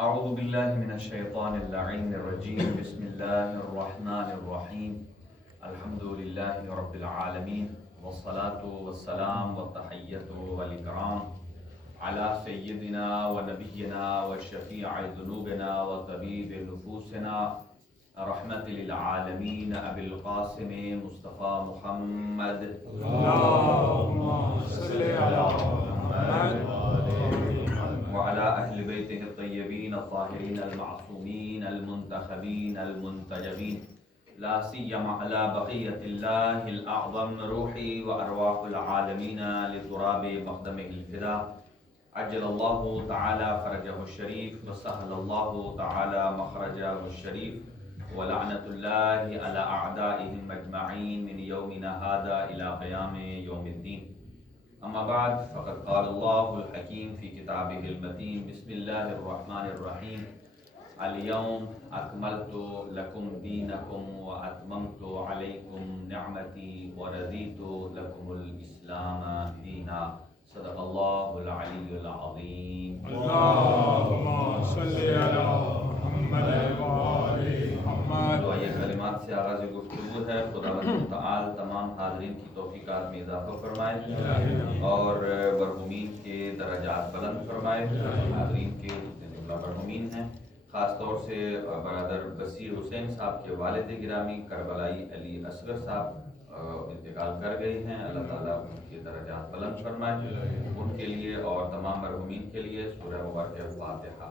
اعوذ باللہ من الشیطان اللعین الرجیم بسم اللہ الرحمن الرحیم الحمد للہ رب العالمین والصلاة والسلام والتحیۃ والاکرام علی سیدنا و نبینا و شفیع ذنوبنا و طبیب نفوسنا رحمت للعالمین ابی القاسم مصطفیٰ محمد اللہم صلی علی محمد وعلى أهل بيته الطيبين الطاهرين المعصومين المنتخبين المنتجبين لا سيما على بقية الله الأعظم روحي وأرواح العالمين لتراب مقدمه الفداء عجل الله تعالى فرجه الشريف وسهل الله تعالى مخرجه الشريف ولعنة الله على أعدائهم أجمعين من يومنا هذا إلى قيام يوم الدين. اما بعد فقد قال الله الحكيم في كتابه المتين بسم الله الرحمن الرحيم اليوم أكملت لكم دينكم وأتممت عليكم نعمتي ورضيت لكم الإسلام دينا. صدق الله العلي العظيم. اللہم صلی علی محمد وآل محمد. تو یہ کلمات سے آغاز گفتگو ہے. خداوند متعال تمام حاضرین کی توفیقات میں اضافہ فرمائے اور مرحومین کے درجات بلند فرمائے. حاضرین کے جتنے جملہ مرحومین ہیں، خاص طور سے برادر بصیر حسین صاحب کے والد گرامی کربلائی علی اصغر صاحب انتقال کر گئے ہیں، اللہ تعالیٰ ان کے درجات بلند فرمائے. ان کے لیے اور تمام مرحومین کے لیے سورہ مبارکہ فاتحہ.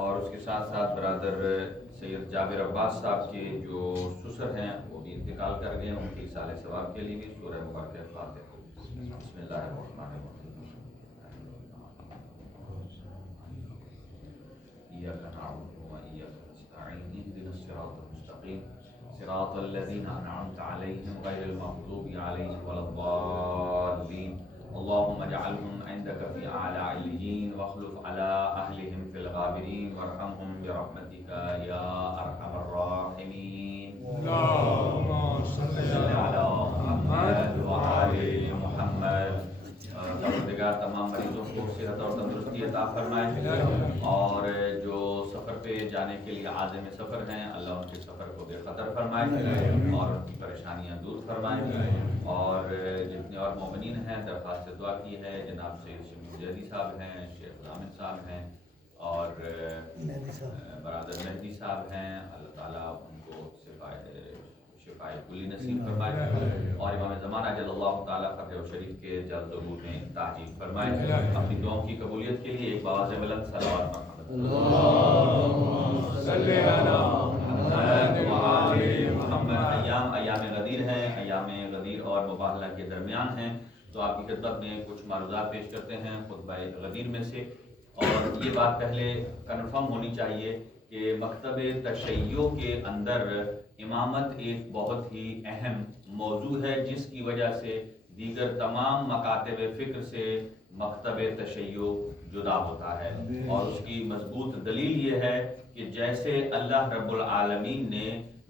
اور اس کے ساتھ ساتھ برادر سید جابر عباس صاحب کے جو سسر ہیں وہ بھی انتقال کر گئے ہیں، ان کے اصالہ ثواب کے لیے بھی سورہ مبارکہ فاتحہ. بسم اللہ الرحمن الرحیم. ایاک نعبد و ایاک نستعین اهدنا الصراط المستقیم صراط الذین انعمت علیہم غیر المغضوب علیہم ولا الضالین. اللهم اجعلهم عندك في اعلى عليين واخلف على اهلهم في الغابرين وارحمهم برحمتك يا ارحم الراحمين. اللہم صلی على محمد وآل محمد. پروردگار تمام مریضوں کو صحت اور تندرستی عطا فرمائے اور جو سفر پہ جانے کے لیے عازم سفر ہیں اللہ ان کے سفر کو بے خطر فرمائے اور ان کی پریشانیاں دور فرمائے. اور جتنے اور مومنین ہیں درخواست دعا کی ہے جناب سید شمیع جیدی صاحب ہیں، شیخ ضامن صاحب ہیں اور برادر مہدی صاحب ہیں. اللہ تعالیٰ ان کو شفائے کلی نصیب فرمائے اور امام زمانہ جل اللہ تعالیٰ فرح و شریف کے جلد ظہور میں تاجیل فرمائے. اپنی دعاؤں کی قبولیت کے لیے ایک باز بلند صلوات محمد. اللہم صلی علی محمد وآل محمد. ایام غدیر ہیں، ایام غدیر اور مباہلہ کے درمیان ہیں، تو آپ کی خدمت میں کچھ معروضات پیش کرتے ہیں خطبہ غدیر میں سے. اور یہ بات پہلے کنفرم ہونی چاہیے کہ مکتب تشیع کے اندر امامت ایک بہت ہی اہم موضوع ہے جس کی وجہ سے دیگر تمام مکاتب فکر سے مکتب تشیع جدا ہوتا ہے. اور اس کی مضبوط دلیل یہ ہے کہ جیسے اللہ رب العالمین نے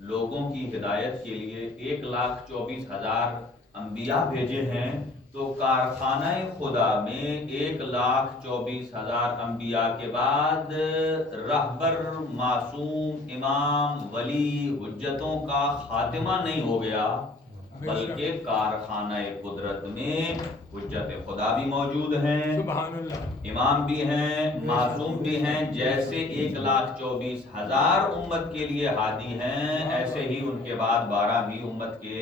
لوگوں کی ہدایت کے لیے 1,24,000 انبیاء بھیجے ہیں، تو کارخانہ خدا میں 1,24,000 انبیاء کے بعد رہبر، معصوم، امام، ولی، حجتوں کا خاتمہ نہیں ہو گیا، بلکہ کارخانہ قدرت میں حجت خدا بھی موجود ہیں، سبحان اللہ، امام بھی ہیں، معصوم بھی ہیں. جیسے 1,24,000 امت کے لیے ہادی ہیں، ایسے ہی ان کے بعد 12 بھی امت کے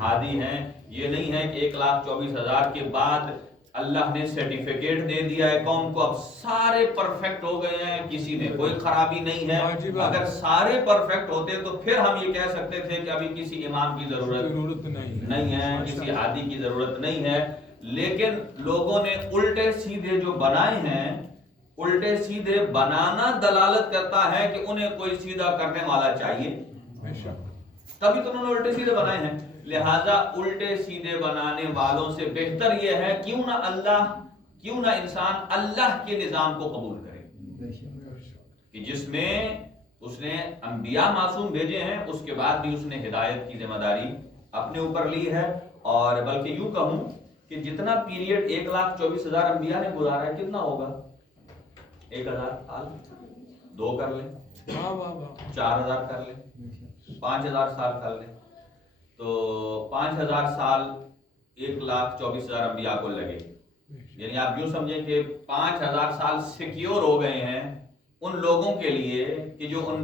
ہادی ہیں. یہ نہیں ہے کہ 1,24,000 کے بعد اللہ نے سرٹیفکیٹ دے دیا ہے قوم کو، اب سارے پرفیکٹ ہو گئے ہیں، کسی میں کوئی خرابی نہیں ہے. اگر سارے پرفیکٹ ہوتے تو پھر ہم یہ کہہ سکتے تھے کہ ابھی کسی امام کی ضرورت نہیں ہے، کسی ہادی کی ضرورت نہیں ہے. لیکن لوگوں نے الٹے سیدھے جو بنائے ہیں، الٹے سیدھے بنانا دلالت کرتا ہے کہ انہیں کوئی سیدھا کرنے والا چاہیے، تبھی تو انہوں نے الٹے سیدھے بنائے ہیں. لہذا الٹے سیدھے بنانے والوں سے بہتر یہ ہے کیوں نہ انسان اللہ کے نظام کو قبول کرے کہ جس میں اس نے انبیاء معصوم بھیجے ہیں، اس کے بعد بھی اس نے ہدایت کی ذمہ داری اپنے اوپر لی ہے. اور بلکہ یوں کہوں کہ جتنا پیریڈ 1,24,000 انبیاء نے گزارا ہے کتنا ہوگا؟ 1,000 سال، 2 کر لیں، 4,000 کر لیں، 5,000 سال کر لیں، تو 5,000 سال 1,24,000 انبیاء کو لگے. یعنی آپ یوں سمجھیں کہ 5,000 سال سیکیور ہو گئے ہیں ان لوگوں کے لیے کہ جو ان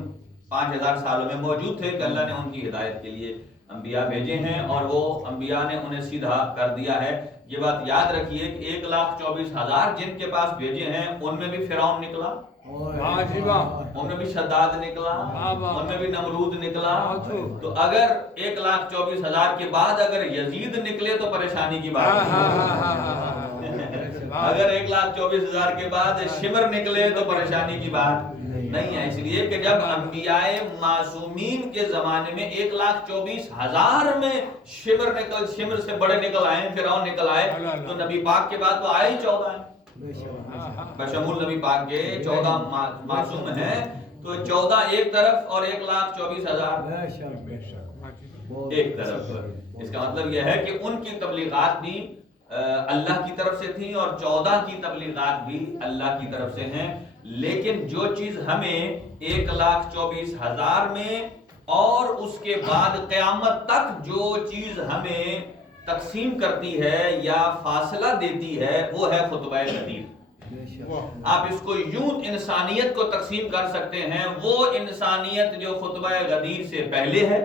5,000 سالوں میں موجود تھے، کہ اللہ نے ان کی ہدایت کے لیے انبیاء بھیجے ہیں اور وہ انبیاء نے انہیں سیدھا کر دیا ہے. یہ بات یاد رکھیے کہ 1,24,000 جن کے پاس بھیجے ہیں ان میں بھی فرعون نکلا، ان میں بھی شداد نکلا، ان میں بھی نمرود نکلا. تو اگر 1,24,000 کے بعد اگر یزید نکلے تو پریشانی کی بات اگر 1,24,000 کے بعد شمر نکلے تو پریشانی کی بات نہیں ہے. اس لیے کہ جب انبیاء معصومین کے زمانے میں 1,24,000 میں شمر سے بڑے نکل آئے، فرعون نکل آئے، تو نبی پاک کے بعد تو آئے ہی 14 ہیں، بشمول نبی پاک کے 14 معصوم ہیں. تو 14 ایک طرف اور 1,24,000 ایک طرف. اس کا مطلب یہ ہے کہ ان کی تبلیغات بھی اللہ کی طرف سے تھیں اور 14 کی تبلیغات بھی اللہ کی طرف سے ہیں. لیکن جو چیز ہمیں 1,24,000 میں اور اس کے بعد قیامت تک جو چیز ہمیں تقسیم کرتی ہے یا فاصلہ دیتی ہے وہ ہے خطبہ غدیر. آپ اس کو یوں انسانیت کو تقسیم کر سکتے ہیں، وہ انسانیت جو خطبہ غدیر سے پہلے ہے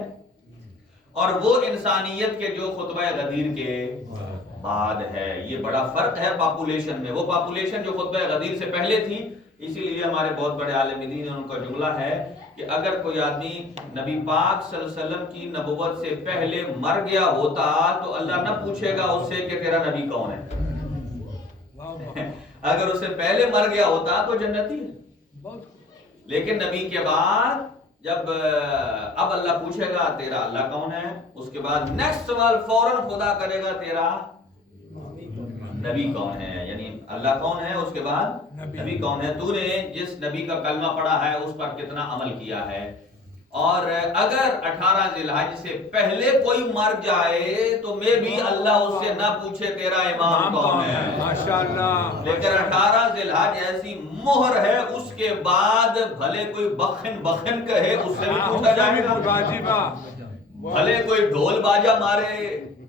اور وہ انسانیت کے جو خطبہ غدیر کے بعد ہے. یہ بڑا فرق ہے پاپولیشن میں. وہ پاپولیشن جو خطبہ غدیر سے پہلے تھی، اسی لیے ہمارے بہت بڑے عالم دین ان کا جملہ ہے کہ اگر کوئی آدمی نبی پاک صلی اللہ علیہ وسلم کی نبوت سے پہلے مر گیا ہوتا تو اللہ نہ پوچھے گا اس سے کہ تیرا نبی کون ہے. اگر اس سے پہلے مر گیا ہوتا تو جنتی ہے. لیکن نبی کے بعد جب اب اللہ پوچھے گا تیرا اللہ کون ہے، اس کے بعد نیکسٹ سوال فوراً خدا کرے گا تیرا نبی کون ہے. یعنی اللہ کون ہے، اس کے بعد نبی کون ہے، تو نے جس نبی کا کلمہ پڑھا ہے اس پر کتنا عمل کیا ہے. اور اگر 18 ذی الحج سے پہلے کوئی مر جائے تو میں بھی اللہ اس سے نہ پوچھے تیرا امام کون ہے، ماشاءاللہ. لیکن 18 ذی الحج ایسی مہر ہے، اس کے بعد بھلے کوئی بخن کہے اس سے بھی پوچھا جائے گا، بھلے کوئی ڈھول باجا مارے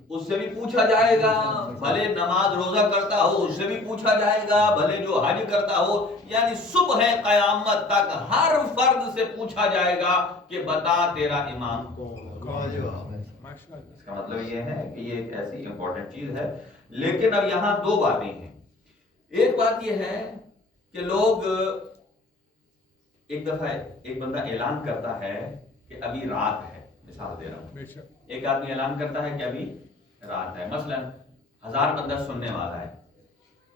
اس سے بھی پوچھا جائے گا، بھلے نماز روزہ کرتا ہو اس سے بھی پوچھا جائے گا، بھلے جو حج کرتا ہو. یعنی صبح قیامت تک ہر فرد سے پوچھا جائے گا کہ بتا تیرا امام کون. اس کا مطلب یہ ہے کہ یہ ایک ایسی امپورٹنٹ چیز ہے. لیکن اب یہاں دو باتیں ہیں. ایک بات یہ ہے کہ لوگ ایک دفعہ ایک بندہ اعلان کرتا ہے کہ ابھی رات ہے، مثال دے رہا ہوں، ایک آدمی اعلان کرتا ہے کہ ابھی رات ہے. مثلا 1000 بندہ سننے والا ہے،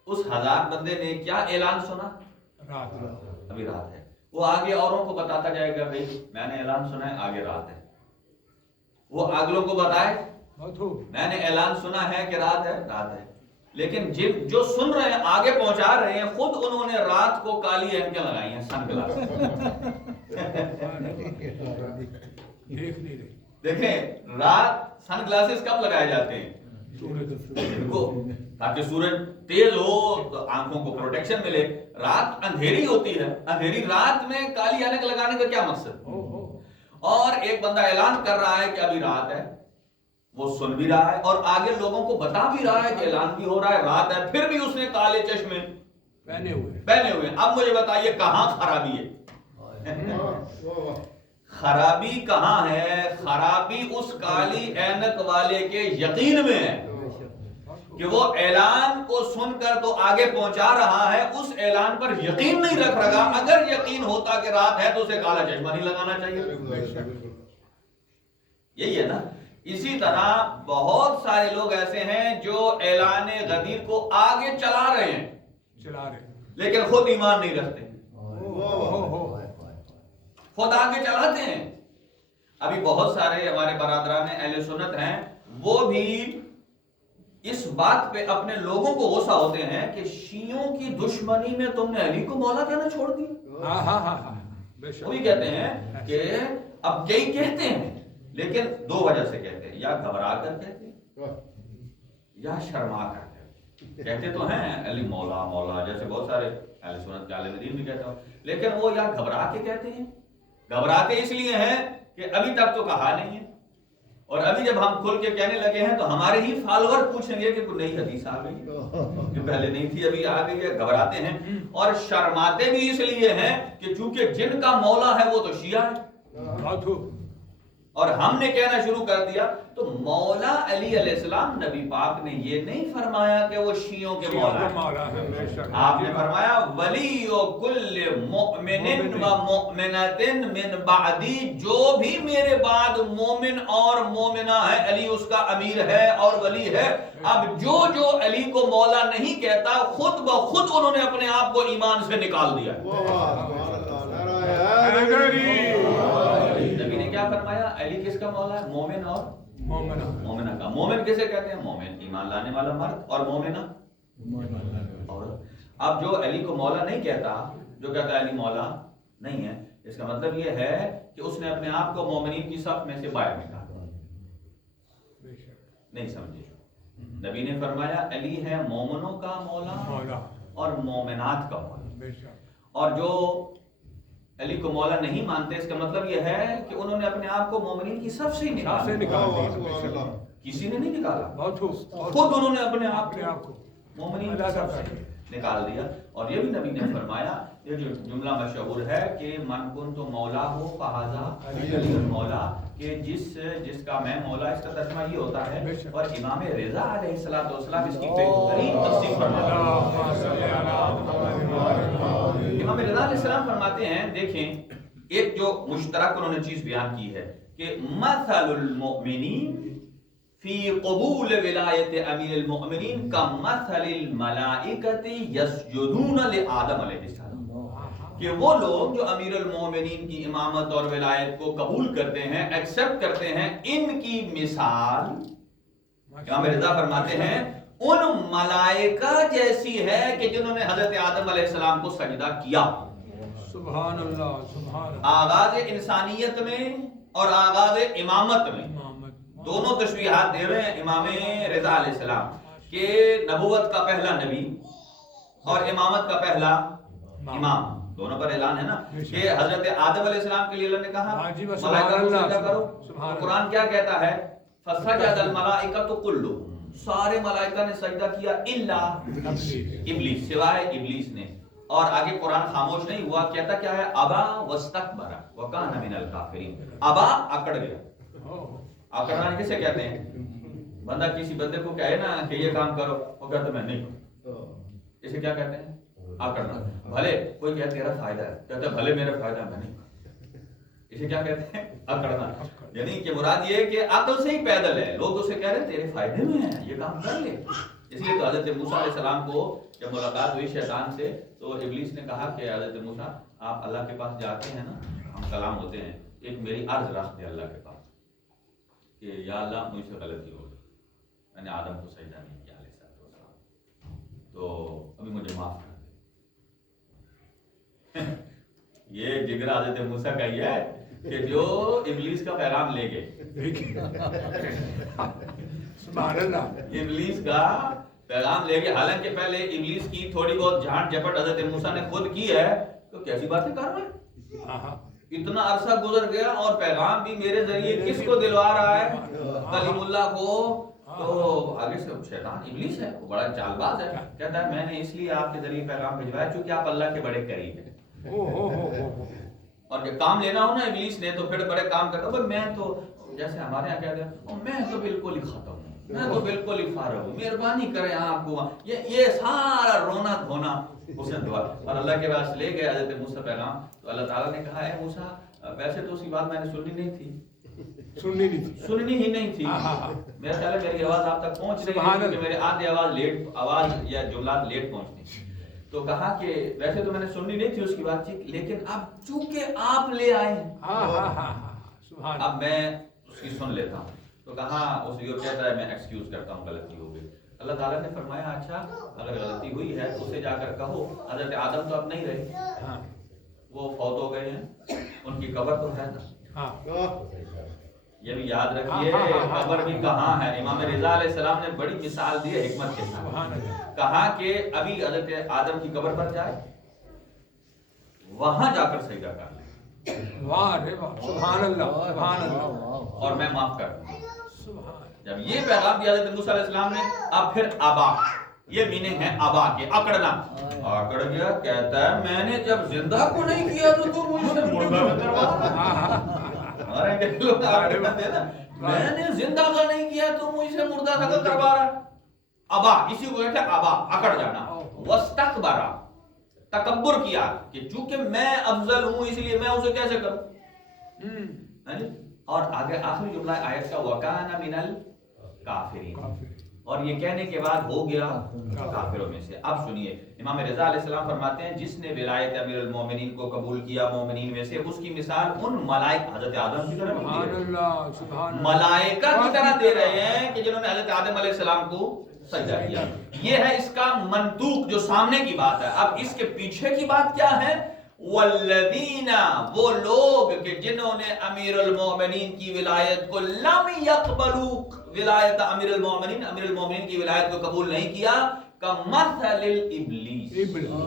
اس 1000 بندے نے کیا اعلان سنا؟ رات، ابھی رات ہے. وہ آگے اوروں کو بتاتا جائے گا بھئی میں نے اعلان سنا ہے آگے رات ہے. وہ اگلوں کو بتائے میں نے اعلان سنا ہے کہ رات ہے، رات ہے. لیکن جو سن رہے ہیں آگے پہنچا رہے ہیں خود انہوں نے رات کو کالی اینکیں لگائی ہیں، سن گلاس. دیکھیں رات سن گلاسز کب لگائے جاتے ہیں؟ تاکہ سورج تیز ہو تو آنکھوں کو پروٹیکشن ملے. رات اندھیری ہوتی ہے، اندھیری رات میں کالی اینک لگانے کا کیا مقصد؟ اور ایک بندہ اعلان کر رہا ہے کہ ابھی رات ہے، وہ سن بھی رہا ہے اور آگے لوگوں کو بتا بھی رہا ہے کہ اعلان بھی ہو رہا ہے رات ہے، پھر بھی اس نے کالے چشمے پہنے ہوئے. اب مجھے بتائیے کہاں خرابی ہے؟ خرابی کہاں ہے؟ خرابی اس کالی اینک والے کے یقین میں ہے کہ وہ اعلان کو سن کر تو آگے پہنچا رہا ہے، اس اعلان پر یقین نہیں رکھ رہا. اگر یقین ہوتا کہ رات ہے تو اسے کالا چشمہ نہیں لگانا چاہیے. یہی ہے نا. اسی طرح بہت سارے لوگ ایسے ہیں جو اعلان غدیر کو آگے چلا رہے ہیں لیکن خود ایمان نہیں رکھتے، خود آگے چلاتے ہیں. ابھی بہت سارے ہمارے برادران اہل سنت ہیں، وہ بھی اس بات پہ اپنے لوگوں کو غصہ ہوتے ہیں کہ شیعوں کی دشمنی میں تم نے علی کو مولا کہنا چھوڑ دیا. وہ بھی کہتے ہیں کہ اب کئی کہتے ہیں لیکن دو وجہ سے کہتے ہیں، یا گھبرا کر کہتے ہیں یا شرما کر کہتے تو ہیں علی مولا مولا، جیسے بہت سارے اہل سنت کے عالم دین بھی کہتے ہو، لیکن وہ یا گھبرا کے کہتے ہیں، گھبراتے اس لیے ہیں کہ ابھی تک تو کہا نہیں ہے، اور ابھی جب ہم کھل کے کہنے لگے ہیں تو ہمارے ہی فالوور پوچھیں گے کہ کوئی نئی حدیث آ گئی جو پہلے نہیں تھی ابھی آ گئی ہے، گھبراتے ہیں اور شرماتے بھی اس لیے ہیں کہ چونکہ جن کا مولا ہے وہ تو شیعہ ہے، اور ہم نے کہنا شروع کر دیا تو مولا علی علیہ السلام نبی پاک نے یہ نہیں فرمایا کہ وہ شیعوں کے مولا ہیں، آپ نے فرمایا ولی کل مؤمن و مؤمنۃ من بعدی، جو بھی میرے بعد مومن اور مومنہ ہے علی اس کا امیر ہے اور ولی ہے۔ اب جو علی کو مولا نہیں کہتا خود بخود انہوں نے اپنے آپ کو ایمان سے نکال دیا۔ نبی نے کیا فرمایا؟ علی کس کا مولا ہے؟ مومن اور مومنہ کا۔ مومن کسے کہتے ہیں؟ مومن ایمان لانے والا مرد، اور مومنہ عورت۔ اب جو علی کو مولا نہیں کہتا، جو کہتا ہے علی مولا نہیں ہے، اس کا مطلب یہ ہے کہ اس نے اپنے آپ کو مومنین کی صف میں سے باہر نکالا۔ نہیں سمجھے؟ نبی نے فرمایا علی ہے مومنوں کا مولا اور مومنات کا مولا، اور جو علی کو مولا نہیں مانتے اس کا مطلب یہ ہے کہ انہوں نے اپنے آپ کو مومنین کی صف سے ہی نکالا، کسی نے نہیں نکالا، خود انہوں نے اپنے آپ کو مومنین کی صف سے نکال دیا۔ اور یہ بھی نبی نے فرمایا، یہ جو جملہ مشہور ہے کہ من کنت مولا ہو فہذا علی مولا، کہ جس کا میں مولا، اس کا ترجمہ یہ ہوتا ہے، اور امام رضا علیہ السلام اس کی بہترین تفسیر فرماتے ہیں۔ امام رضا علیہ السلام فرماتے ہیں، دیکھیں ایک جو مشترک انہوں نے چیز بیان کی ہے کہ مثل المؤمنین فی قبول ولایت امیر المؤمنین کا مثل الملائکۃ یسجدون لآدم علیہ السلام، کہ وہ لوگ جو امیر المومنین کی امامت اور ولایت کو قبول کرتے ہیں، ایکسپٹ کرتے ہیں، ان کی مثال امام رضا فرماتے ہیں ان ملائکہ جیسی ہے کہ جنہوں نے حضرت آدم علیہ السلام کو سجدہ کیا۔ سبحان اللہ، سبحان اللہ۔ آغاز انسانیت میں اور آغاز امامت میں دونوں تشبیہات دے رہے ہیں امام رضا علیہ السلام، کہ نبوت کا پہلا نبی اور امامت کا پہلا امام، دونوں پر اعلان ہے نا کہ حضرت آدم علیہ السلام کے لیے اللہ نے کہا ملائکہ کو سجدہ کرو، قرآن کیا کہتا ہے؟ فسجد الملائکۃ کلھم، سارے ملائکہ نے سجدہ کیا الا ابلیس، سوائے ابلیس نے۔ اور آگے قرآن خاموش نہیں ہوا، کہتا کیا ہے؟ ابا واستکبر وکان من الکافرین، ابا اکڑ گیا۔ اکڑنا کسے کہتے ہیں؟ بندہ کسی بندے کو کہے نا کہ یہ کام کرو، وہ کہتا میں نہیں، اسے کیا کہتے ہیں؟ اکڑنا۔ بھلے کوئی کہے تیرا فائدہ ہے، کہتا بھلے میرا فائدہ ہے میں نہیں، اسے کیا کہتے ہیں؟ اکڑنا۔ یعنی کہ مراد یہ کہ عقل سے ہی پیدل ہے، لوگ اسے کہہ رہے ہیں تیرے فائدے میں ہیں، یہ کام کر لے۔ اس لیے تو حضرت موسیٰ علیہ السلام کو جب ملاقات ہوئی شیطان سے تو ابلیس نے کہا کہ حضرت موسیٰ آپ اللہ کے پاس جاتے ہیں نا، ہم کلام ہوتے ہیں، ایک میری عرض رکھ دے اللہ کے پاس کہ یا اللہ مجھ سے غلطی ہو گئی، میں نے آدم کو سجدہ نہیں کیا علیہ السلام، تو ابھی مجھے معاف کر دے۔ یہ جگر حضرت موسیٰ کا یہ ہے کہ جو ابلیس کا پیغام لے گئے، سبحان اللہ، ابلیس کا پیغام لے گئے، حالانکہ پہلے ابلیس کی تھوڑی بہت جھانٹ جھپٹ حضرت موسیٰ نے خود کی ہے، تو کیسی باتیں کر رہے ہیں؟ اتنا عرصہ گزر گیا اور پیغام بھی میرے ذریعے کس کو دلوا رہا ہے؟ کلیم اللہ کو۔ تو آگے سے شیطان ابلیس ہے، وہ بڑا چال باز ہے، کہتا ہے میں نے اس لیے آپ کے ذریعے پیغام بھجوایا چونکہ آپ اللہ کے بڑے قریب ہیں، اور جب کام لینا ہو نا ابلیس نے تو پھر بڑے کام کرتا ہے، میں تو جیسے ہمارے یہاں کہتے ہیں میں تو بالکل ہی ختم ہوں، میں تو بالکل ہی فارغ ہوں، مہربانی کریں آپ کو، یہ سارا رونا دھونا اس نے دعا، اور اللہ کے پاس لے گئے حضرت موسیٰ پیغام، تو اللہ تعالیٰ نے کہا اے موسیٰ ویسے تو اسی بات میں نے سننی نہیں تھی، سننی ہی نہیں تھی، میرا خیال ہے میری آواز آپ تک پہنچ رہی ہے کہ میرے آدھی آواز یا جملات لیٹ پہنچتی، تو کہا کہ ویسے تو میں نے سننی نہیں تھی اس کی بات چیت، لیکن اب چونکہ آپ لے آئے ہیں اب میں اس کی سن لیتا ہوں۔ تو کہا اس یہ کہتا ہے میں ایکسکیوز کرتا ہوں، غلطی ہو گئی۔ اللہ تعالیٰ نے فرمایا اچھا اگر غلطی ہوئی ہے تو اسے جا کر کہو حضرت آدم تو اب نہیں رہے، وہ فوت ہو گئے ہیں، ان کی قبر تو ہے نا، یہ بھی یاد رکھیے قبر بھی کہاں ہے. امام رضا علیہ السلام نے بڑی مثال دی ہے حکمت کے ساتھ. کہا کہ ابھی حضرت آدم کی قبر پر جائے, وہاں جا کر سجدہ کر لیں. واہ رے واہ, سبحان اللہ, سبحان اللہ, اور میں معاف کر دوں. سبحان. جب یہ پیغام دیا حضرت موسیٰ علیہ السلام نے, اب پھر ابا, یہ میننگ ہے ابا کے, اکڑنا. اکڑ گیا, کہتا ہے میں نے جب زندہ کو نہیں کیا تو تم مجھ سے مردہ میں کروا. میں نے زندہ کا نہیں کیا تو مجھ سے مردہ کا کروا رہا. ابا, اسی کو کہتے ہیں ابا, اکڑ جانا. واستکبرا, تکبر کیا کہ چونکہ میں افضل ہوں اس لیے میں اسے کیسے کروں. اور آگے آخری جملہ آیت کا وَكَانَ مِنَ الْكَافِرِينَ, اور یہ کہنے کے بعد ہو گیا کافروں میں سے. اب سنیے, امام رضا علیہ السلام فرماتے ہیں جس نے ولایت امیر المومنین کو قبول کیا مومنین میں سے, اس کی مثال ان ملائکہ حضرت آدم کی طرح ملائکہ کی طرح دے رہے ہیں کہ جنہوں نے حضرت آدم علیہ السلام کو سجدہ کیا. یہ ہے اس کا منطوق جو سامنے کی بات ہے. اب اس کے پیچھے کی بات کیا ہے؟ والذین, وہ لوگ کہ جنہوں نے امیر المومنین کی ولایت کو لم یقبلوا ولایت امیر المومنین, امیر المومنین کی ولایت کو قبول نہیں کیا, کمثل الابلیس, جنہوں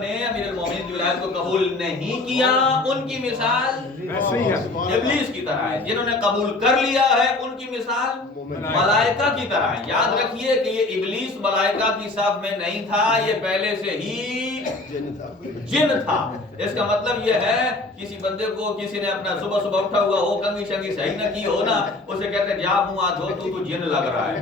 نے امیر المومنین کی ولایت کو قبول نہیں کیا ان کی مثال ابلیس کی طرح ہے. جنہوں نے قبول کر لیا ہے ان کی مثال ملائکہ کی طرح ہے. یاد رکھیے کہ یہ ابلیس ملائکہ کی صف میں نہیں تھا, یہ پہلے سے ہی جن تھا. اس کا مطلب یہ ہے کسی بندے کو کسی نے اپنا صبح صبح اٹھا ہوا ہو, کنگھی شنگھی صحیح نہ کی ہو نا, اسے کہتے ہیں جا منہ ہاتھ دھو, تو جن لگ رہا ہے.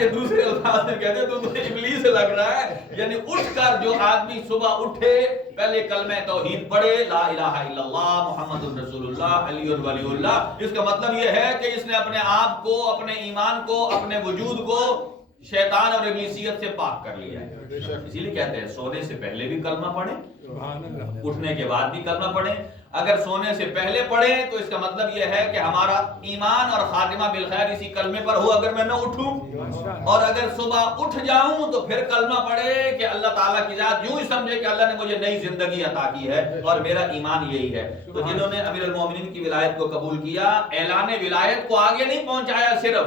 یہ دوسرے الفاظ میں کہتے ہیں تو ابلیس لگ رہا ہے. یعنی اٹھ کر جو آدمی صبح اٹھے, پہلے کلمہ توحید پڑھے, لا الہ الا اللہ محمد رسول اللہ علی ولی اللہ, اس کا مطلب یہ ہے کہ اس نے اپنے آپ کو, اپنے ایمان کو, اپنے وجود کو شیطان اور ابلیسیت سے پاک کر لیا ہے. اسی لیے کہتے ہیں سونے سے پہلے بھی کلمہ پڑھیں, اٹھنے کے بعد بھی کلمہ پڑھیں. اگر سونے سے پہلے پڑھیں تو اس کا مطلب یہ ہے کہ ہمارا ایمان اور خاتمہ بالخیر اسی کلمے پر ہو اگر میں نہ اٹھوں, اور اگر صبح اٹھ جاؤں تو پھر کلمہ پڑھے کہ اللہ تعالیٰ کی ذات یوں ہی سمجھے کہ اللہ نے مجھے نئی زندگی عطا کی ہے اور میرا ایمان یہی ہے. تو جنہوں نے امیر المومنین کی ولایت کو قبول کیا, اعلان ولایت کو آگے نہیں پہنچایا, صرف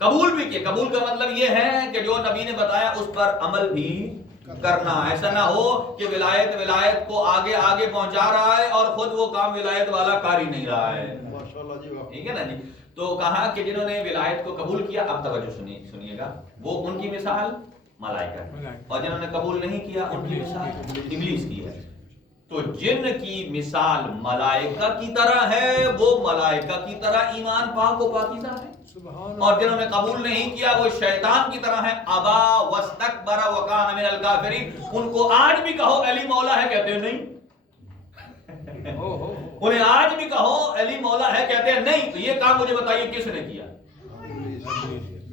قبول بھی کیا. قبول کا مطلب یہ ہے کہ جو نبی نے بتایا اس پر عمل بھی کرنا. ایسا نہ ہو کہ ولایت کو آگے آگے پہنچا رہا ہے اور خود وہ کام ولایت والا کر ہی نہیں رہا ہے. ٹھیک ہے نا جی. تو کہا کہ جنہوں نے ولایت کو قبول کیا, اب توجہ سنیے گا, وہ ان کی مثال ملائکہ, اور جنہوں نے قبول نہیں کیا ان کی مثال ابلیس کی ہے. تو جن کی مثال ملائکہ کی طرح ہے وہ ملائکہ کی طرح ایمان پاک و پاکیزہ ہے, اور جنہوں نے قبول نہیں کیا وہ شیطان کی طرح ہے. ابا واستکبر وکان من الکافرین, ان کو آج بھی کہو علی مولا ہے, کہتے ہیں نہیں. انہیں آج بھی کہو علی مولا ہے, کہتے ہیں نہیں. تو یہ کام مجھے بتائیے کس نے کیا؟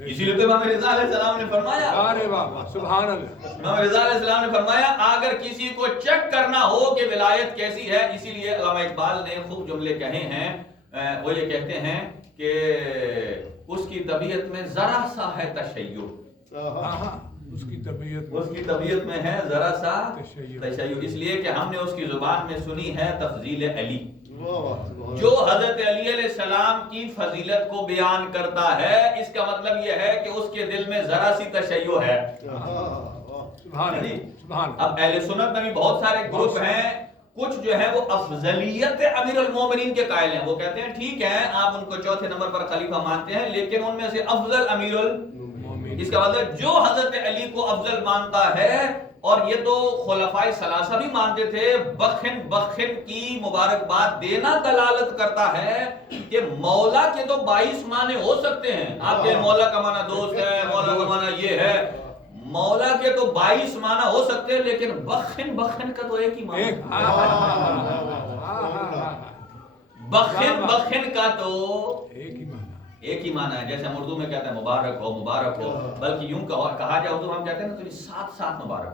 اسی لیے تو امام رضا علیہ السلام نے فرمایا, سبحان اللہ, امام رضا علیہ السلام نے فرمایا اگر کسی کو چیک کرنا ہو کہ ولایت کیسی ہے, اسی لیے علامہ اقبال نے خوب جملے کہے ہیں. وہ یہ کہتے ہیں کہ اس کی طبیعت میں ذرا سا ہے تشیع, اس کی طبیعت میں ہے ذرا سا تشیع, اس لیے کہ ہم نے اس کی زبان میں سنی ہے تفضیل علی. جو حضرت علی علیہ السلام کی فضیلت کو بیان کرتا ہے, اس کا مطلب یہ ہے کہ اس کے دل میں ذرا سی تشیع ہے. اب اہل سنت میں بھی بہت سارے گروپ ہیں, کچھ جو ہے وہ افضلیت امیر المومنین کے قائل ہیں. وہ کہتے ہیں ٹھیک ہے آپ ان کو چوتھے نمبر پر خلیفہ مانتے ہیں, لیکن ان میں سے افضل امیر المومنین, اس کا مطلب جو حضرت علی کو افضل مانتا ہے, اور یہ تو خلفائے ثلاثہ بھی مانتے تھے, بخن کی مبارکباد دینا دلالت کرتا ہے کہ مولا کے تو 22 معنی ہو سکتے ہیں. آپ کے مولا کا معنی دوست ہے, مولا کا معنی یہ ہے, مولا کے تو 22 معنی ہو سکتے ہیں, لیکن بخن کا تو ایک ہی معنی, بخن کا تو ایک ہی معنی ہے. جیسے ہم اردو میں کہتے ہیں مبارک ہو, بلکہ یوں کہا جائے اردو ہم کہتے ہیں نا تو 7 مبارک ہو,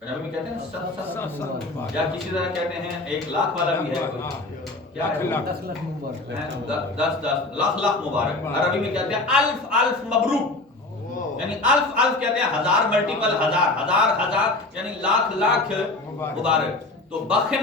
پنجابی میں کہتے ہیں 7 یا کسی طرح کہتے ہیں 1 لاکھ والا بھی ہے, کیا ہے 10 لاکھ مبارک. عربی میں کہتے ہیں الف مبروک, یعنی الف کہتے ہیں 1000 ملٹیپل ہزار یعنی لاکھ مبارک. تو بخن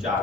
4,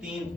3,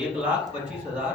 1,25,000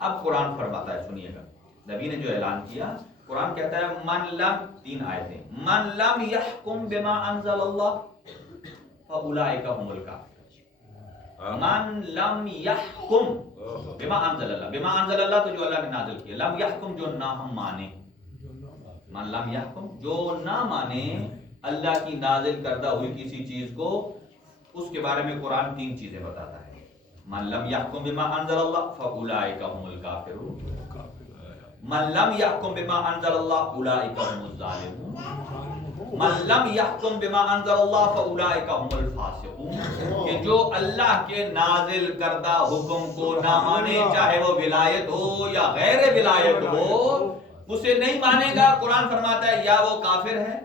اب قرآن فرماتا ہے، سنیے گا، نبی نے جو اعلان کیا، قرآن کہتا ہے من لم، 3 آیتیں، من لم یحکم بما انزل اللہ فاولئک هم الکافرون۔ من لم یحکم بما انزل اللہ، بما انزل اللہ تو جو اللہ نے نازل کیا، لم یحکم جو نہ ہم مانے، من لم یحکم جو نہ مانے اللہ کی نازل کردہ ہوئی کسی چیز کو، اس کے بارے میں قرآن 3 چیزیں بتاتا ہے۔ من لم یحکم بما انزل اللہ فاولئک هم الکافرون، من لم یحکم بما انزل اللہ اولئک هم الظالمون، من لم یحکم بما انزل اللہ فاولئک هم الفاسقون، کہ جو اللہ کے نازل کردہ حکم کو نہ مانے، چاہے وہ ولایت ہو یا غیر ولایت ہو، اسے نہیں مانے گا، قرآن فرماتا ہے یا وہ کافر ہے،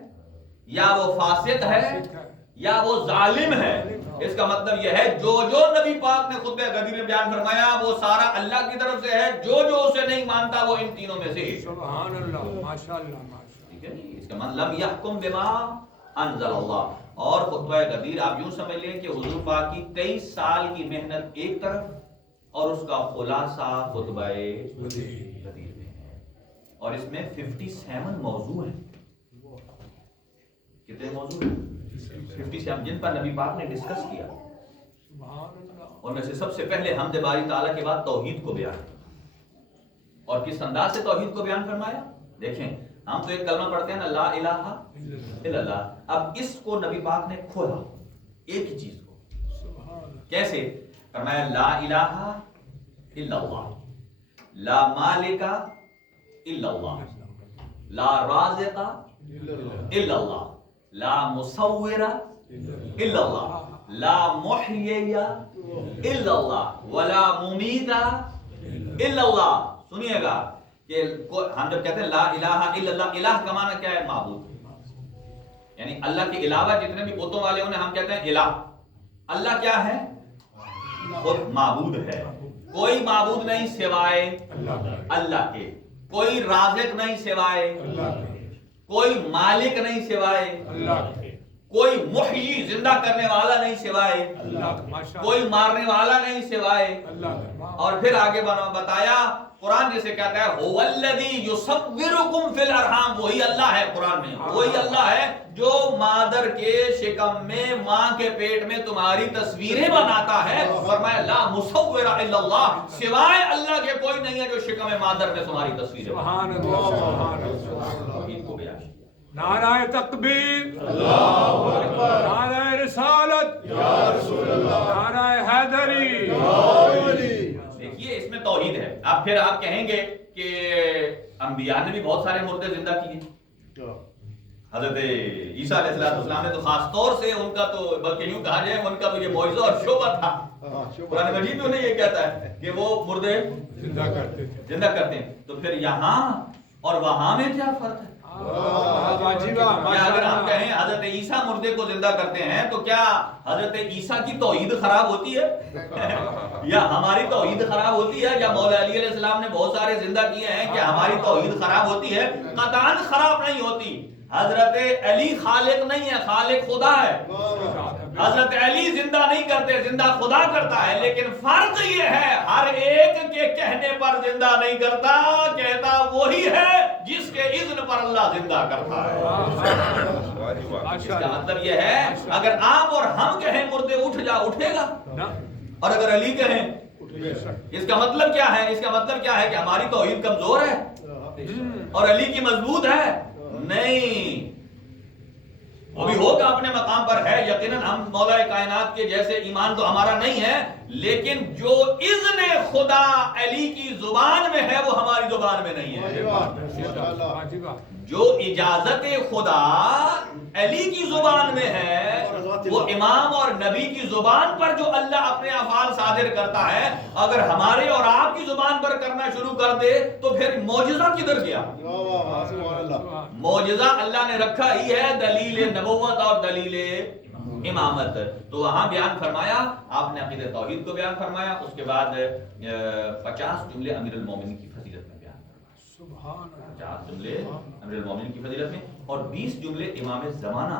یا وہ فاسق ہے، یا وہ ظالم ہے۔ اس کا مطلب یہ ہے جو نبی پاک نے خطبہ غدیر میں بیان فرمایا وہ سارا اللہ کی طرف سے ہے، جو اسے نہیں مانتا وہ ان تینوں میں سے۔ سبحان اللہ، ماشاءاللہ، ٹھیک ہے، اس کا مطلب لم یحکم بما انزل اللہ۔ اور خطبہ غدیر آپ یوں سمجھ لیں کہ حضور پاک کی 23 سال کی محنت ایک طرف، اور اس کا خلاصہ خطبہ غدیر میں ہے، اور اس میں 57 موضوع ہیں۔ کتنے موضوع ہیں؟ 57، جن پر نبی پاک نے ڈسکس کیا۔ ان میں سے سب سے پہلے حمد باری تعالیٰ کے بعد توحید کو بیان کیا، اور کس انداز سے توحید کو بیان فرمایا؟ دیکھیں، ہم تو ایک کلمہ پڑھتے ہیں نا، لا الہ الا اللہ، اب اس کو نبی پاک نے کھولا، ایک ہی چیز کو۔ کیسے؟ فرمایا لا الہ الا اللہ، لا مالک الا اللہ، لا رازق الا اللہ، لا مصور الا اللہ، لا محیی الا اللہ، ولا ممیت الا اللہ۔ سنیے گا کہ ہم جب کہتے ہیں لا الہ الا اللہ، الہ کا معنی کیا ہے؟ معبود، یعنی اللہ کے علاوہ جتنے بھی بتوں والے انہیں ہم کہتے ہیں الہ۔ اللہ کیا ہے؟ خود معبود ہے، کوئی معبود نہیں سوائے اللہ کے، کوئی رازق نہیں سوائے اللہ کے، کوئی مالک نہیں سوائے اللہ کے، کوئی محیی زندہ کرنے والا نہیں سوائے اللہ کے، کوئی مارنے والا نہیں سوائے اللہ کے۔ اور پھر آگے بتایا قرآن جسے کہتا ہے هو الذی یصورکم فی الارحام، وہی اللہ ہے، قرآن میں وہی اللہ ہے جو مادر کے شکم میں، ماں کے پیٹ میں تمہاری تصویریں بناتا ہے۔ فرمایا لا مصور الا اللہ، سوائے اللہ کے کوئی نہیں ہے جو شکم مادر میں تمہاری تصویریں۔ سبحان اللہ، سبحان اللہ، توحید کو بیان۔ نعرہ تکبیر، اللہ اکبر، نعرہ رسالت، یا رسول اللہ، نعرہ حیدری، یا علی۔ دیکھیے اس میں توحید ہے۔ اب پھر آپ کہیں گے کہ انبیاء نے بھی بہت سارے مردے زندہ کیے، حضرت عیسیٰ علیہ السلام نے تو خاص طور سے ان کا تو بلکہ یوں کہا جائے ان کا تو یہ معجزہ اور شعبہ تھا، قرآن مجید میں انہیں یہ کہتا ہے کہ وہ مردے زندہ کرتے ہیں۔ تو پھر یہاں اور وہاں میں کیا فرق ہے؟ کیا اگر ہم کہیں حضرت عیسیٰ مردے کو زندہ کرتے ہیں تو کیا حضرت عیسیٰ کی توحید خراب ہوتی ہے یا ہماری توحید خراب ہوتی ہے؟ یا مولا علی علیہ السلام نے بہت سارے زندہ کیے ہیں، کہ ہماری توحید خراب ہوتی ہے؟ قطعاً خراب نہیں ہوتی۔ حضرت علی خالق نہیں ہے، خالق خدا ہے۔ حضرت علی زندہ نہیں کرتے، زندہ خدا کرتا ہے، لیکن فرق یہ ہے ہر ایک کے کہنے پر زندہ نہیں کرتا، کہتا وہی ہے جس کے اذن پر اللہ زندہ کرتا ہے۔ اس کا مطلب یہ ہے اگر آپ اور ہم کہیں مردے اٹھ جا، اٹھے گا، اور اگر علی کہیں، اس کا مطلب کیا ہے؟ اس کا مطلب کیا ہے کہ ہماری توحید کمزور ہے اور علی کی مضبوط ہے؟ نہیں، وہ بھی ہوگا اپنے مقام پر ہے، یقیناً ہم مولا کائنات کے جیسے ایمان تو ہمارا نہیں ہے، لیکن جو اذن خدا علی کی زبان میں ہے وہ ہماری زبان میں نہیں ہے۔ جو اجازت خدا علی کی زبان میں ہے وہ امام اور نبی کی زبان پر جو اللہ اپنے افعال صادر کرتا ہے، اگر ہمارے اور آپ کی زبان پر کرنا شروع کر دے تو پھر معجزہ کدھر گیا؟ معجزہ اللہ نے رکھا ہی ہے دلیل نبوت اور دلیل امامت۔ تو وہاں بیان فرمایا، آپ نے عقیدہ توحید کو بیان فرمایا، اس کے بعد 50 جملے امیر المومنین کی فضیلت میں بیان فرمایا، 50 جملے امیر المومنین کی فضیلت میں، اور 20 جملے امام زمانہ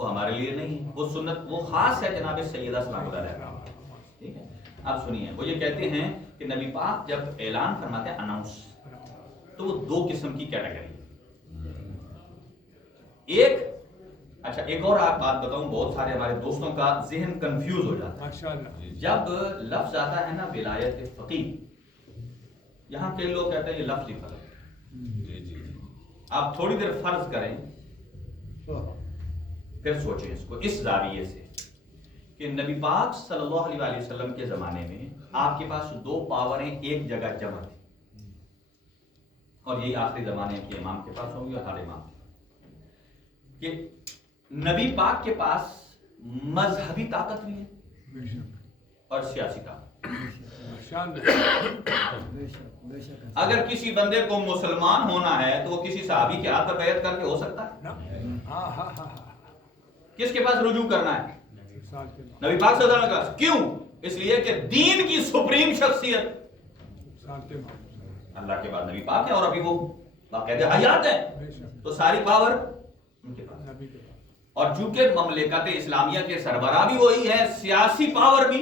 وہ ہمارے لیے نہیں ہے، وہ سنت وہ خاص ہے جناب سیدہ سلام اللہ علیہ، ٹھیک ہے۔ اب سنیے، وہ یہ کہتے ہیں کہ نبی پاک جب اعلان فرماتے ہیں اناؤنس، تو وہ دو قسم کی کیٹیگری، ایک اچھا ایک اور آپ بات بتاؤں، بہت سارے ہمارے دوستوں کا ذہن کنفیوز ہو جاتا ہے جب لفظ آتا ہے نا ولایت فقیہ، یہاں کئی لوگ کہتے ہیں یہ لفظ ہی فرق، آپ تھوڑی دیر فرض کریں پھر سوچیں اس کو اس زاویے سے کہ نبی پاک صلی اللہ علیہ وآلہ وسلم کے زمانے میں آپ کے پاس دو پاوریں ایک جگہ جمع تھی، اور یہی آخری زمانے کے امام کے پاس ہوں گی اور ہر امام کہ نبی پاک کے پاس مذہبی طاقت بھی ہے اور سیاسی طاقت۔ اگر کسی بندے کو مسلمان ہونا ہے تو وہ کسی صحابی کے ہاتھ پر بیعت کر کے ہو سکتا ہے؟ کس کے پاس رجوع کرنا ہے؟ نبی پاک صلی اللہ علیہ وسلم کے پاس۔ کیوں؟ اس لیے کہ دین کی سپریم شخصیت اللہ کے بعد نبی پاک ہے، اور ابھی وہ باقاعدہ حیات ہے، تو ساری پاور ان کے پاس۔ اور چونکہ مملکت اسلامیہ کے سربراہ بھی وہی ہے، سیاسی پاور بھی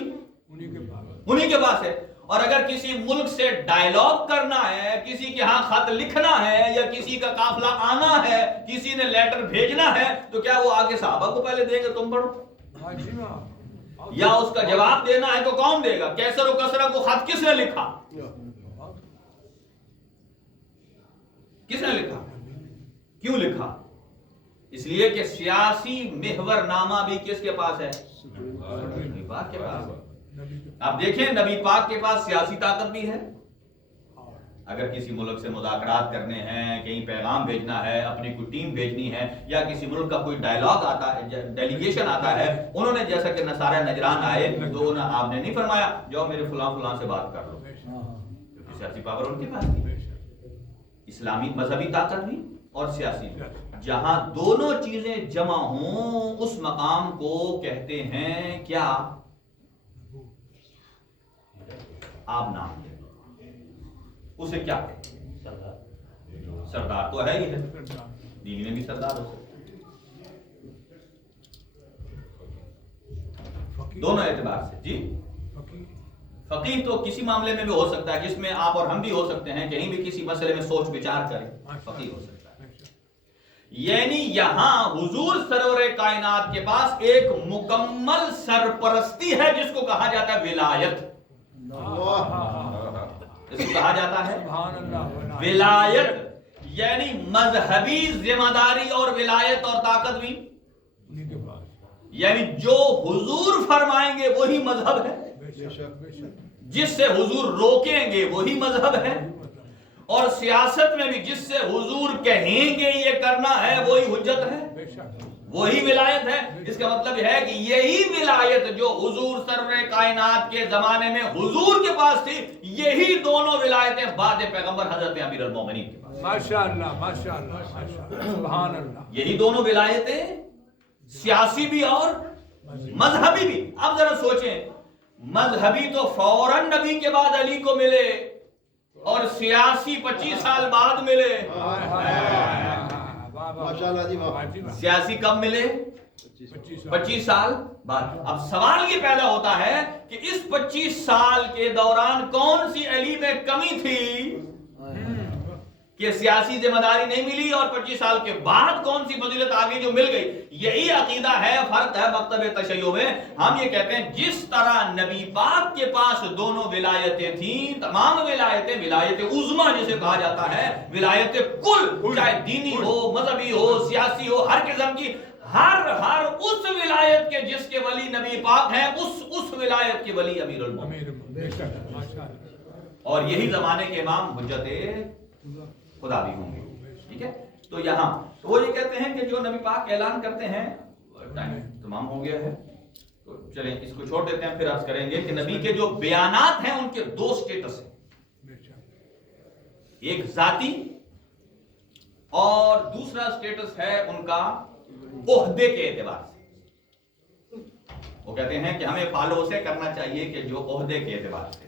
انہی کے پاس ہے، اور اگر کسی ملک سے ڈائیلاگ کرنا ہے، کسی کے ہاں خط لکھنا ہے، یا کسی کا قافلہ آنا ہے، کسی نے لیٹر بھیجنا ہے، تو کیا وہ آگے صحابہ کو پہلے دیں گے تم پڑھو؟ یا اس کا جواب دینا ہے تو کون دے گا؟ کیسر و کسرا کو خط کس نے لکھا؟ کس نے لکھا؟ کیوں لکھا؟ اس لیے کہ سیاسی محور نامہ بھی کس کے پاس ہے؟ نبی پاک کے پاس ہے۔ آپ دیکھیں نبی پاک کے پاس سیاسی طاقت بھی ہے، اگر کسی ملک سے مذاکرات کرنے ہیں، کہیں پیغام بھیجنا ہے، اپنی کوئی ٹیم بھیجنی ہے، یا کسی ملک کا کوئی ڈائیلاگ آتا ہے، ڈیلیگیشن آتا ہے، انہوں نے جیسا کہ نصارہ نجران آئے تو آپ نے نہیں فرمایا جاؤ میرے فلاں فلاں سے بات کر لو، کیونکہ سیاسی پاور ان کے پاس تھی، اسلامی مذہبی طاقت بھی اور سیاسی بھی۔ جہاں دونوں چیزیں جمع ہوں اس مقام کو کہتے ہیں کیا؟ آپ نام اسے کیا کہتے ہیں؟ سردار تو ہے ہی ہے، دین میں بھی سردار ہو سکتا ہے دونوں اعتبار سے۔ جی فقیہ تو کسی معاملے میں بھی ہو سکتا ہے، جس میں آپ اور ہم بھی ہو سکتے ہیں، کہیں بھی کسی مسئلے میں سوچ بچار کریں، فقیہ ہو سکتا ہے۔ یعنی یہاں حضور سرور کائنات کے پاس ایک مکمل سرپرستی ہے جس کو کہا جاتا ہے ولایت، اس کو کہا جاتا ہے ولایت، یعنی مذہبی ذمہ داری اور ولایت اور طاقت بھی، یعنی جو حضور فرمائیں گے وہی مذہب ہے، جس سے حضور روکیں گے وہی مذہب ہے، اور سیاست میں بھی جس سے حضور کہیں گے یہ کرنا ہے وہی حجت ہے، وہی ولایت ہے۔ اس کا مطلب ہے کہ یہی ولایت جو حضور سرور کائنات کے زمانے میں حضور کے پاس تھی، یہی دونوں ولایتیں بعد پیغمبر حضرت امیر المومنین کے پاس۔ ماشاءاللہ ماشاءاللہ سبحان اللہ، یہی دونوں ولایتیں سیاسی بھی اور مذہبی بھی۔ اب ذرا سوچیں، مذہبی تو فوراً نبی کے بعد علی کو ملے، اور سیاسی 25 سال بعد ملے۔ سیاسی کب ملے؟ 25 سال بعد۔ اب سوال یہ پیدا ہوتا ہے کہ اس 25 سال کے دوران کون سی علی میں کمی تھی کہ سیاسی ذمہ داری نہیں ملی، اور 25 سال کے بعد کون سی فضیلت آگے جو مل گئی؟ یہی عقیدہ ہے، فرق ہے مکتب تشیع میں۔ ہم یہ کہتے ہیں جس طرح نبی پاک کے پاس دونوں ولایتیں تھیں، تمام ولایتیں، ولایت عظمیٰ جسے کہا جاتا ہے، ولایت کل، چاہے دینی ہو، مذہبی ہو، سیاسی ہو، ہر قسم کی، ہر اس ولایت کے جس کے ولی نبی پاک ہیں، اس ولایت کے ولی امیر المومنین، اور یہی زمانے کے امام حجت خدا بھی ہوں گے، ٹھیک ہے۔ تو یہاں تو وہ یہ کہتے ہیں کہ جو نبی پاک اعلان کرتے ہیں، ٹائم تمام ہو گیا ہے تو چلیں اس کو چھوڑ دیتے ہیں، پھر عرض کریں گے کہ نبی کے جو بیانات ہیں ان کے دو سٹیٹس ہیں، ایک ذاتی اور دوسرا سٹیٹس ہے ان کا عہدے کے اعتبار سے۔ وہ کہتے ہیں کہ ہمیں فالو اسے کرنا چاہیے کہ جو عہدے کے اعتبار سے۔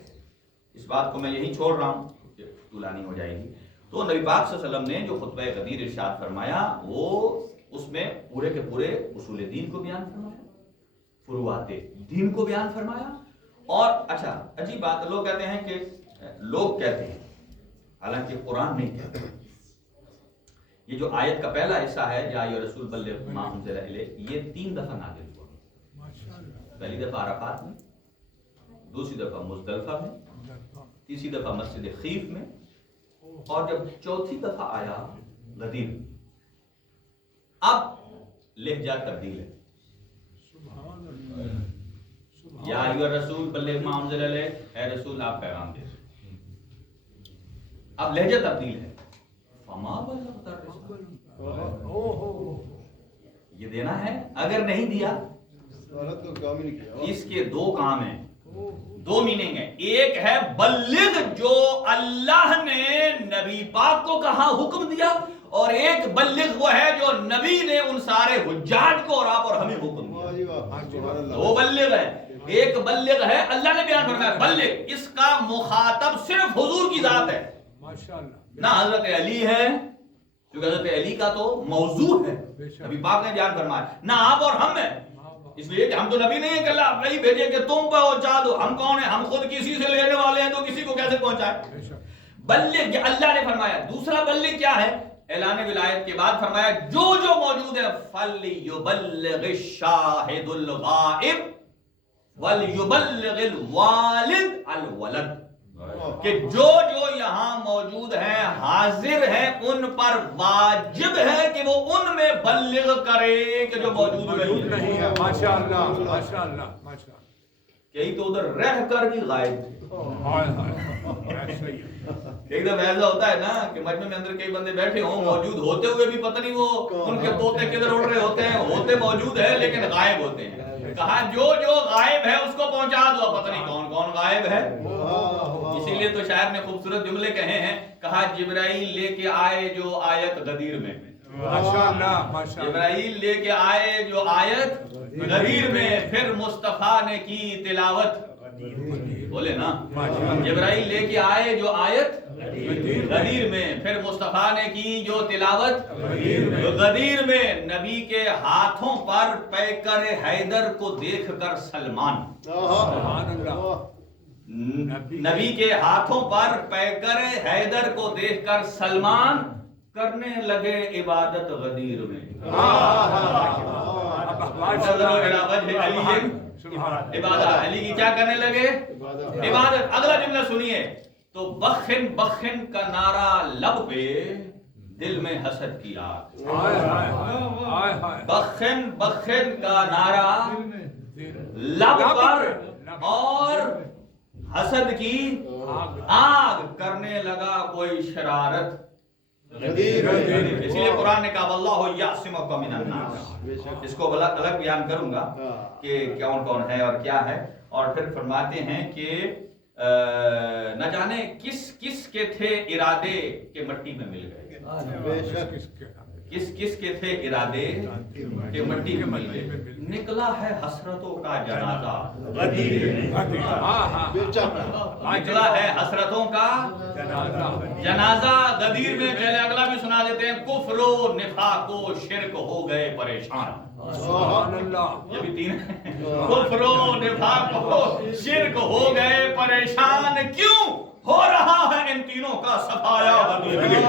اس بات کو میں یہی چھوڑ رہا ہوں کہ طولانی ہو جائے گی۔ تو نبی پاک صلی اللہ علیہ وسلم نے جو خطبہ غدیر ارشاد فرمایا وہ اس میں پورے کے پورے اصول دین کو بیان فرمایا، فروعات دین کو بیان فرمایا. اور اچھا عجیب بات، لوگ کہتے ہیں کہ حالانکہ قرآن نہیں کہتا. یہ جو آیت کا پہلا حصہ ہے یا ایھا رسول بلغ ما انزل الیک، یہ 3 دفعہ نازل ہوا. پہلی دفعہ عرفات میں، دوسری دفعہ مزدلفہ میں، تیسری دفعہ مسجد خیف میں، اور جب چوتھی دفعہ آیا غدیر. اب لہجہ تبدیل ہے. یا ایھا رسول بلغ ما انزل الیک، اے رسول آپ پیغام دے. اب لہجہ تبدیل ہے. فما بلغت الرسالہ، یہ دینا ہے، اگر نہیں دیا. اس کے 2 کام ہیں، 2 میننگ ہیں. ایک ہے بلغ، جو اللہ نے نبی پاک کو کہا، حکم دیا، اور ایک بلغ وہ ہے جو نبی نے ان سارے حجاج کو اور آپ اور ہمیں حکم دیا. وہ بلغ ہے. ایک بلغ ہے اللہ نے بیان فرمایا بلغ، اس کا مخاطب صرف حضور کی ذات ہے، نہ حضرت علی ہے کیونکہ حضرت علی کا تو موضوع ہے، نبی پاک نے بیان فرمایا، نہ آپ اور ہم ہیں، اس لیے کہ ہم تو نبی نہیں ہیں کہ اللہ نہیں بھیجے کہ تم پہنچا دو. ہم کون ہیں؟ ہم خود کسی سے لینے والے ہیں تو کسی کو کیسے پہنچائے. بلغ یہ اللہ نے فرمایا. دوسرا بلغ کیا ہے؟ اعلان ولایت کے بعد فرمایا جو موجود ہے فَلْيُبَلِّغِ الشَّاهِدُ الْغَائِبُ وَلْيُبَلِّغِ الْوَالِدُ الْوَلَدَ، کہ جو یہاں موجود ہیں، حاضر ہیں، ان پر واجب ہے کہ وہ ان میں بلغ کرے کہ جو موجود نہیں ہے. ماشاءاللہ ماشاءاللہ ماشاءاللہ. کئی تو ادھر رہ کر بھی غائب تھے. ایک دم ایسا ہوتا ہے نا کہ مجمع میں اندر کئی بندے بیٹھے ہوں، موجود ہوتے ہوئے بھی پتہ نہیں وہ ان کے طوطے کدھر اڑ رہے ہوتے ہیں، ہوتے موجود ہے لیکن غائب ہوتے ہیں. کہا جو غائب ہے اس کو پہنچا دو. پتہ نہیں کون کون غائب ہے. اسی لیے تو شاعر نے خوبصورت جملے کہے ہیں. کہا جبرائیل لے کے آئے جو آیت غدیر میں، جبرائیل لے کے آئے جو آیت غدیر میں، پھر مصطفیٰ نے کی تلاوت. بولے نا، جبرائیل لے کے آئے جو آیت غدیر میں، پھر مصطفیٰ نے کی جو تلاوت غدیر میں. نبی کے ہاتھوں پر پیکر حیدر کو دیکھ کر سلمان، نبی کے ہاتھوں پر پیکر حیدر کو دیکھ کر سلمان کرنے لگے عبادت غدیر میں. عبادت علی کی کیا کرنے لگے؟ عبادت. اگلا جملہ سنیے تو بخن بخن کا نعرہ لب پہ، دل میں حسد کی آگ. بخن بخن کا نعرہ لب پر اور حسد کی آگ کرنے لگا کوئی شرارت. اس لیے قرآن نے کہا واللہ یعصمک من الناس. اس کو الگ بیان کروں گا کہ کون کون ہے اور کیا ہے. اور پھر فرماتے ہیں کہ نہ جانے کس کس کے تھے ارادے کہ مٹی میں مل گئے. کس کس کے تھے ارادے کہ مٹی میں مل گئے. نکلا ہے حسرتوں کا جنازہ غدیر میں. نکلا ہے حسرتوں کا جنازہ غدیر میں. چلے اگلا بھی سنا دیتے ہیں. کفر و نفاق و شرک ہو گئے پریشان. سبحان اللہ. یہ بھی 3 ہیں. کفر و نفاق و شرک ہو گئے پریشان، کیوں ہو رہا ہے ان تینوں کا صفایا غدیر میں.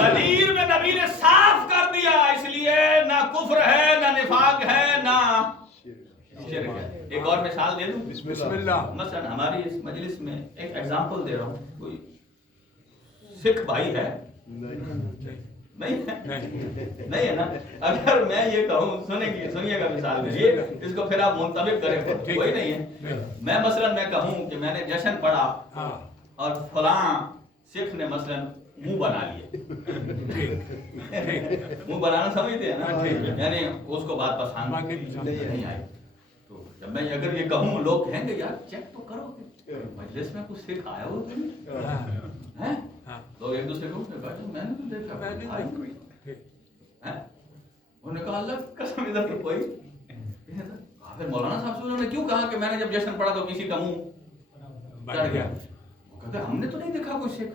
غدیر میں نبی نے صاف کر دیا. اس لیے نہ کفر ہے، نہ نفاق ہے، نہ شرک ہے. ایک اور مثال دے دوں. بسم اللہ. مثلا ہماری اس مجلس میں ایک ایگزامپل دے رہا ہوں. کوئی سکھ بھائی ہے؟ نہیں ہے نا. اگر میں یہ کہوں، سنیے گا مثال میں یہ، اس کو پھر آپ منطبق کریں. کوئی نہیں ہے. میں مثلا میں کہوں کہ میں نے جشن پڑھا اور فلاں سکھ نے مثلا منہ بنا لیے. منہ بنانا سمجھتے ہیں نا، یعنی اس کو بات پسند نہیں آئی. تو جب میں اگر یہ کہوں، لوگ کہیں گے یار چیک تو کرو مجلس میں کچھ سکھ آیا ہو ہے. لوگ ایک دوسرے کو میں نے تو دیکھا، انہوں نے کہا اللہ قسم ادھر تو کوئی. پھر مولانا صاحب سے انہوں نے کیوں کہا کہ میں نے جب جشن پڑھا تو کسی کا منہ چڑھ گیا؟ کہتے ہم نے تو نہیں دیکھا کوئی سکھ.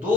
2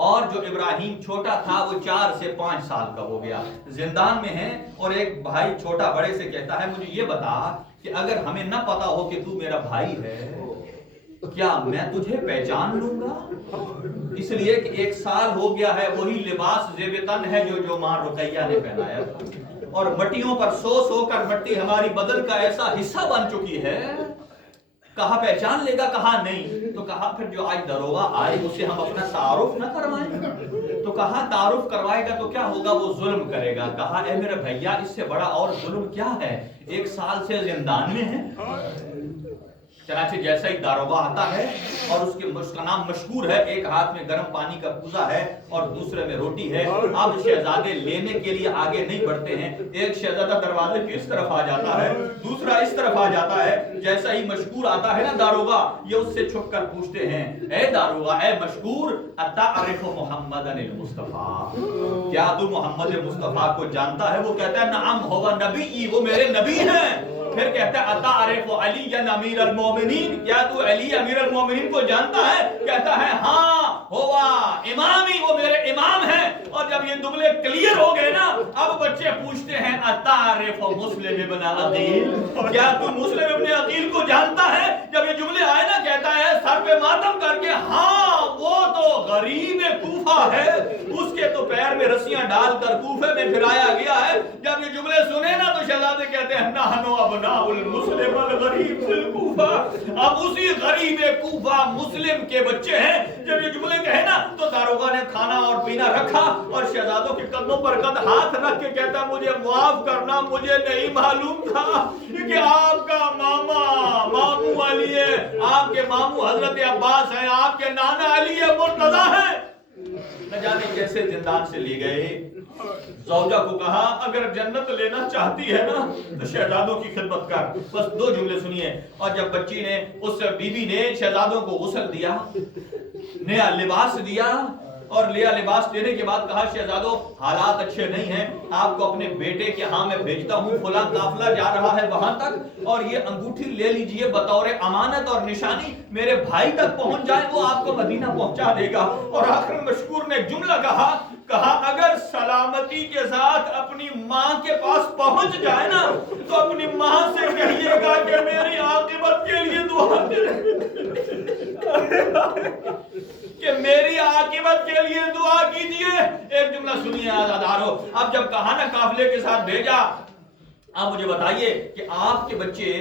اور جو ابراہیم چھوٹا تھا وہ 4 سے 5 سال کا ہو گیا، زندان میں ہے، اور ایک بھائی چھوٹا بڑے سے کہتا ہے مجھے یہ بتا کہ اگر ہمیں نہ پتا ہو کہ تو میرا بھائی ہے کیا میں تجھے پہچان لوں گا؟ اس لیے کہ 1 سال ہو گیا ہے، وہی لباس زیب تن ہے جو ماں رقیہ نے پہنایا تھا، اور مٹیوں پر سو کر مٹی ہماری بدن کا ایسا حصہ بن چکی ہے، کہا پہچان لے گا، کہا نہیں۔ تو کہا پھر جو آج دروغہ آئے اسے ہم اپنا تعارف نہ کروائیں؟ تو کہا تعارف کروائے گا تو کیا ہوگا، وہ ظلم کرے گا۔ کہا اے میرے بھیا اس سے بڑا اور ظلم کیا ہے، 1 سال سے زندان میں ہے۔ چنانچہ جیسا ہی داروغہ آتا ہے اور اس کا نام مشہور ہے، ایک ہاتھ میں گرم پانی کا کوزہ ہے اور دوسرے میں روٹی ہے۔ اب شہزادے لینے کے لیے آگے نہیں بڑھتے ہیں، ایک شہزادہ دروازے کی اس طرف آ جاتا ہے، دوسرا اس طرف آ جاتا ہے۔ جیسا ہی مشہور آتا ہے نا داروغہ، یہ اس سے چھپ کر پوچھتے ہیں اے داروغہ، اے مشہور، اتعرف محمدن المصطفیٰ، کیا تو محمد مصطفیٰ کو جانتا ہے؟ وہ کہتا ہے نعم ہوا نبی، وہ میرے نبی ہیں۔ پھر کہتا ہے اتعرف علی امیر المومنین، کیا تو علی امیر المومنین کو جانتا ہے؟ کہتا ہے ہاں ہوا امامی، وہ میرے امام ہیں۔ اور جب یہ جملے کلیئر ہو گئے نا، اب بچے پوچھتے ہیں اتعرف مسلم ابن عقیل، کیا تو مسلم ابن عقیل کو جانتا ہے؟ جب یہ جملے آئے نا، کہتا ہے سر پہ ماتم کر کے ہاں وہ تو غریب کوفہ ہے، اس کے تو پیر میں رسیاں ڈال کر کوفے میں پھرایا گیا ہے۔ جب یہ جملے سنے نا تو شہزادے کہتے ہیں نحنو ابناء المسلم الغریب فی الکوفہ، اب اسی غریب کوفہ مسلم کے بچے ہیں۔ جب یہ جملے کہے نا تو داروغہ نے کھانا اور پینا رکھا اور شہزادوں کے قدموں پر قد ہاتھ رکھ کے کہتا مجھے معاف کرنا، مجھے نہیں معلوم تھا کہ آپ کا ماموں علی ہے، آپ کے ماموں حضرت عباس ہیں، آپ کے نانا علی مرتضیٰ ہیں۔ نہ جانے کیسے زندان سے لے گئے۔ زوجہ کو کہا اگر جنت لینا چاہتی ہے نا تو شہزادوں کی خدمت کر، بس 2 جملے سنیے۔ اور جب بچی نے، اس بیوی نے شہزادوں کو غسل دیا، نیا لباس دیا، اور نیا لباس دینے کے بعد کہا شہزادوں حالات اچھے نہیں ہیں، آپ کو اپنے بیٹے کے ہاں میں بھیجتا ہوں، فلاں قافلہ جا رہا ہے وہاں تک، اور یہ انگوٹھی لے لیجئے بطور امانت اور نشانی، میرے بھائی تک پہنچ جائے، وہ آپ کو مدینہ پہنچا دے گا۔ اور آخر مشکور نے جملہ کہا اگر سلامتی کے ساتھ اپنی ماں کے پاس پہنچ جائے نا تو اپنی ماں سے کہیے گا کہ میری عاقبت کے لیے دعا کہ میری عاقبت کے لیے دعا کیجئے۔ ایک جملہ سنیے آزادارو، اب جب کہا نا قافلے کے ساتھ بھیجا، آپ مجھے بتائیے کہ آپ کے بچے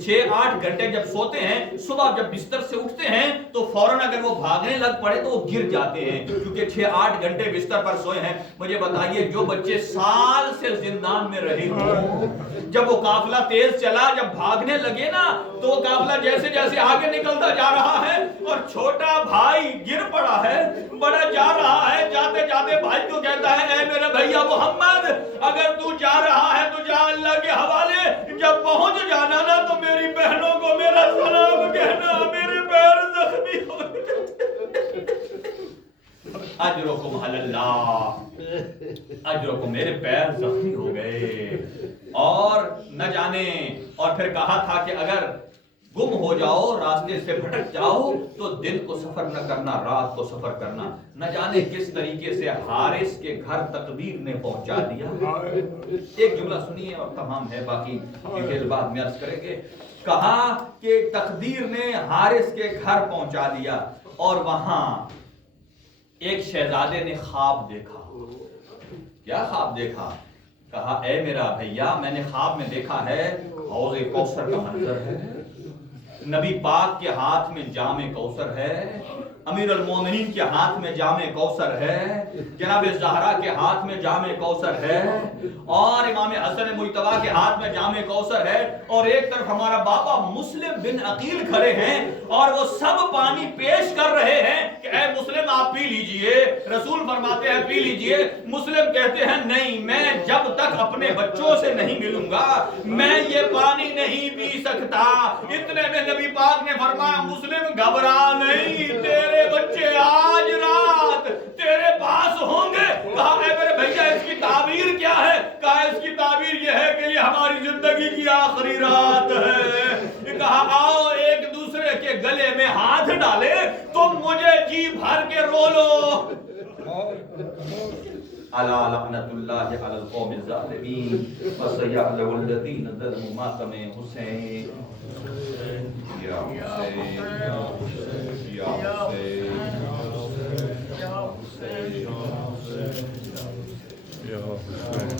6-8 گھنٹے جب سوتے ہیں، صبح جب بستر سے اٹھتے ہیں تو فوراً اگر وہ بھاگنے لگ پڑے تو وہ گر جاتے ہیں، کیونکہ 6-8 گھنٹے بستر پر سوئے ہیں۔ مجھے بتائیے جو بچے سال سے زندان میں رہے ہوں، جب وہ قافلہ تیز چلا، جب بھاگنے لگے نا تو وہ قافلہ جیسے جیسے آگے نکلتا جا رہا ہے اور چھوٹا بھائی گر پڑا ہے، بڑا جا رہا ہے، جاتے جاتے بھائی کو کہتا ہے اے میرے بھیا محمد، اگر تو جا رہا ہے تو جا اللہ کے حوالے، جب پہنچ جانا نا تو میری بہنوں کو میرا سلام کہنا، میرے پیر زخمی ہو اجرکم علی اللہ، اجرکم، میرے پیر زخمی ہو گئے۔ اور نہ جانے، اور پھر کہا تھا کہ اگر گم ہو جاؤ، راستے سے بھٹک جاؤ تو دن کو سفر نہ کرنا، رات کو سفر کرنا۔ نہ جانے کس طریقے سے حارث کے گھر تقدیر نے پہنچا دیا۔ ایک جملہ سنیے اور تمام ہے، باقی ڈیٹیل بعد میں عرض کریں گے۔ کہا کہ تقدیر نے حارث کے گھر پہنچا دیا، اور وہاں ایک شہزادے نے خواب دیکھا۔ کیا خواب دیکھا؟ کہا اے میرا بھیا، میں نے خواب میں دیکھا ہے حوض کوثر کا منظر ہے، نبی پاک کے ہاتھ میں جام کوثر ہے، امیر المومنین کے ہاتھ میں جام کوثر ہے، جناب زہرا کے ہاتھ میں جام کوثر ہے، اور امام حسن مجتبیٰ کے ہاتھ میں جام کوثر ہے، اور ایک طرف ہمارا بابا مسلم بن عقیل کھڑے ہیں اور وہ سب پانی پیش کر رہے ہیں کہ اے مسلم آپ پی لیجئے۔ رسول فرماتے ہیں پی لیجئے، مسلم کہتے ہیں نہیں، میں جب تک اپنے بچوں سے نہیں ملوں گا میں یہ پانی نہیں پی سکتا۔ اتنے میں نبی پاک نے فرمایا مسلم گھبرا نہیں، تیرے بچے آج رات تیرے پاس ہوں گے۔ کہا اے میرے بھیا اس کی تعبیر کیا ہے؟ کہا اس کی تعبیر یہ ہے کہ یہ ہماری زندگی کی آخری رات ہے۔ کہا آؤ ایک دوسرے کے گلے میں ہاتھ ڈالے، تم مجھے جی بھر کے رو لو۔ الا لعنت اللہ علی القوم الظالمین وسیعلم الذین ظلموا ماتم حسین یا حسین یا حسین یا حسین یا حسین